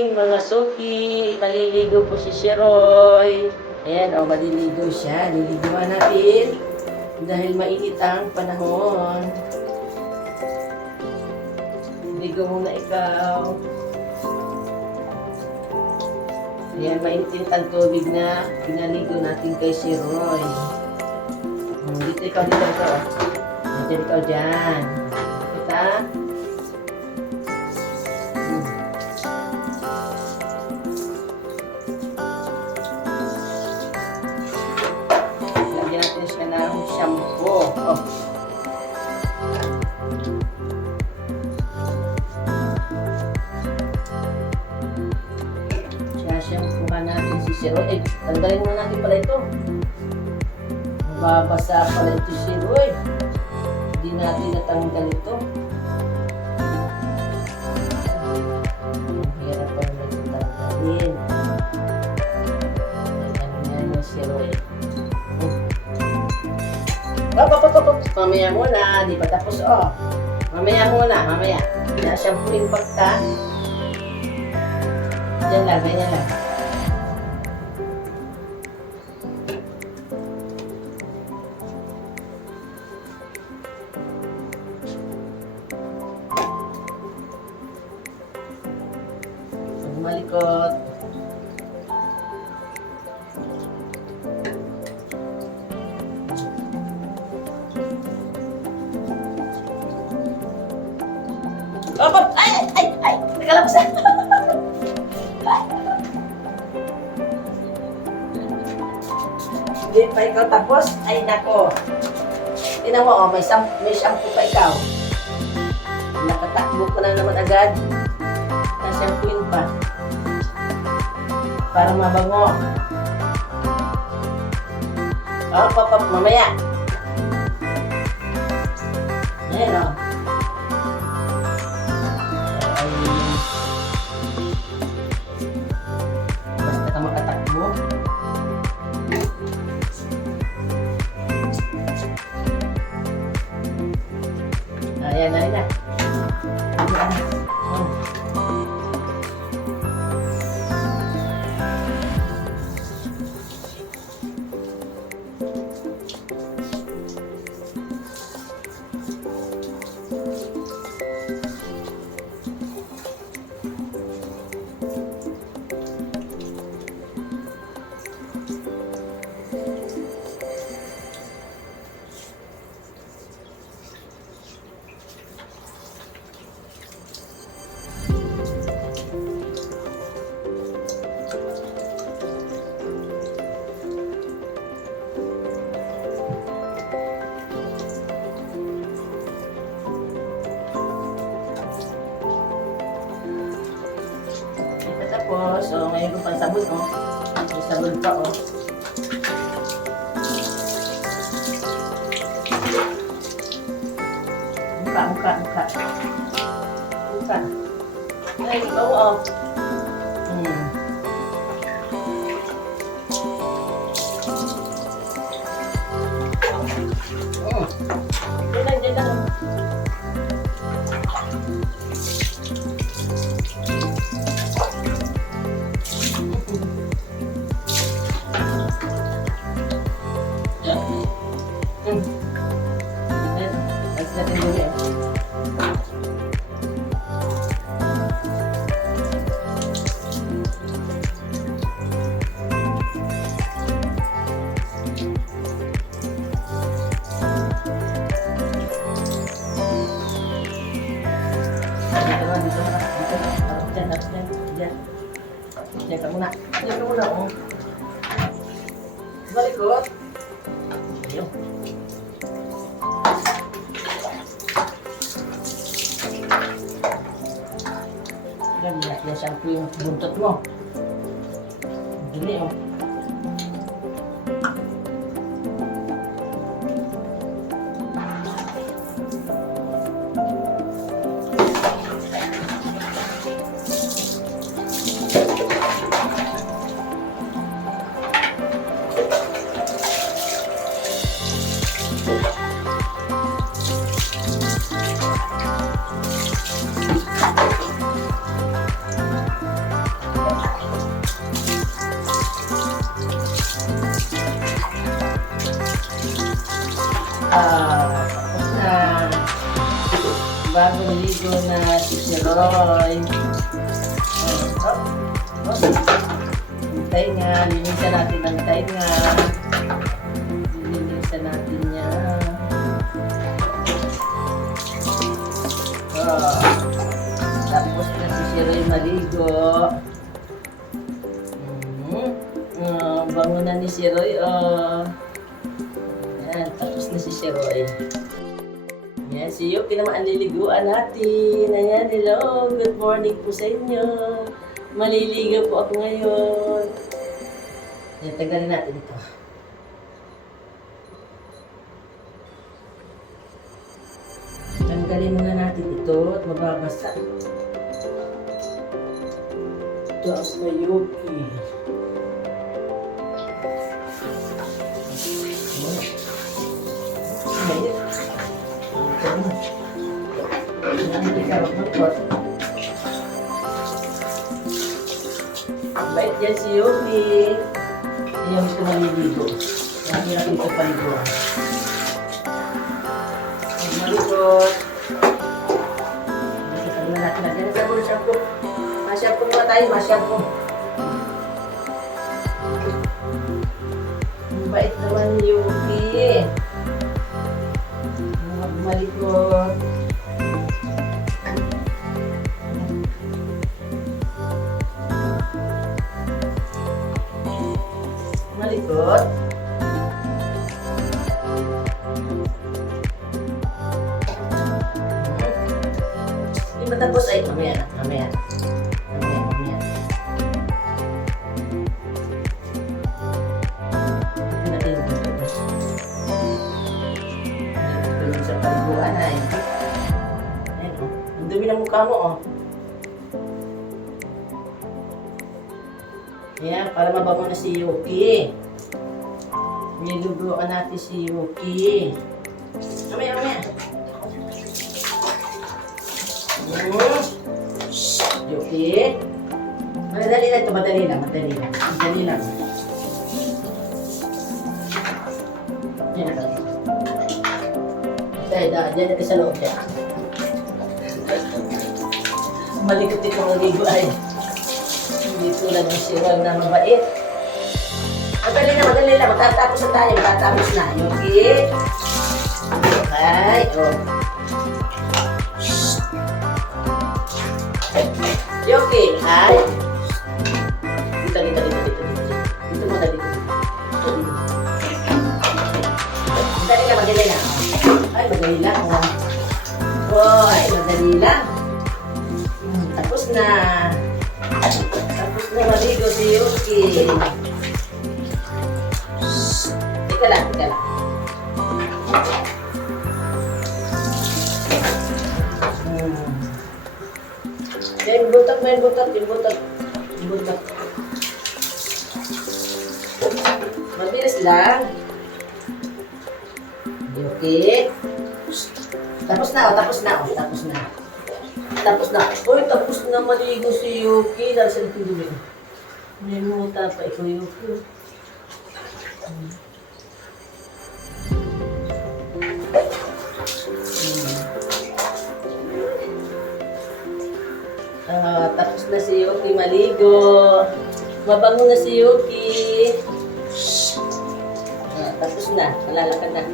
morning mga Sophie. Maliligo po si Sheroy. Ayan, maliligo siya. Liliguan natin dahil mainit ang panahon. Ligo muna ikaw. Ayan, mainit ang tubig na pinaligo natin kay Sheroy. Dito ikaw. Dito ikaw dyan. Kita? Lagyan natin siya ng shampoo. Shampoohan natin si Sheroy. Tanggalin muna natin pala ito. Mababasa pala ito si Sheroy. Hindi natin natanggal ito. Ang hirap pa naman ito tanggalin. Tanggalin na si Sheroy. Mamaya muna. Di pa tapos Mamaya muna. Shampooin pagka. Diyan lang, ganyan lang. Malikot. Ay! Nakalabas. Hindi pa ikaw tapos? Ay, nako. Tingnan mo, may shampoo pa ikaw. Nakatakbo ko na naman agad. Na-shampooin pa. Para mabango. Mamaya. Ayan, basta ka makatakbo. Ayan na. Tapos, ngayon ko pang sabon, may sabon pa, Mukha. Ay, ikaw, Diyan lang. Diyan ka muna. Malikot. Ayun. Yan shampoo yung buntot mo. Dili, Tapos na. Bagong ligo na si Roy. Hintay nga. Linisan natin ang tainga. Linisan natin yan. Tapos na si Roy maligo. Bango na ni si Roy. Yan, tapos na si Roy. Yan, si Yuki naman ang liliguan natin. Ayan, hello. Good morning po sa inyo. Maliligo po ako ngayon. Yan, tanggalin natin ito. Tanggalin muna natin ito at mababasa. Ito ang sa Yuki. Bait yan si Yuki. Ayaw gusto maliligo. Mahirap ito paliguan. Malikot. Sabi na natin natin. Sa mga shampoo. Shampoo muna tayo. Shampoo. Bait naman ni Yuki. Malikot. Malikot. Hindi matapos ay mamaya. Sa paliguan ay. Ayan o. Ang dumi ng mukha mo o. Ayan, para mabango na si Yuki. Niluguan natin si Yuki. Mamaya. Yuki. Madali lang ito, madali lang. Yan na talaga. Diyan natin sa loob yan. Malikot ito ang ligo ay. Hindi tulad ng siral na mabait. Madali na. Magtatapos na tayo. Yuki. Okay. Yuki. Ay. Dito. Dito mo na dito. Madali na. Ay, madali lang. Madali lang. Tapos na maligo si Yuki. Teka lang. Yung butak. Mabilis lang. Yuki. Tapos na. Uy, tapos na maligo si Yuki. Dahil sa nagtulog. May muta pa ikaw, Yuki. Tapos na si Yuki maligo. Mabango na si Yuki. Tapos na. Malalakad na.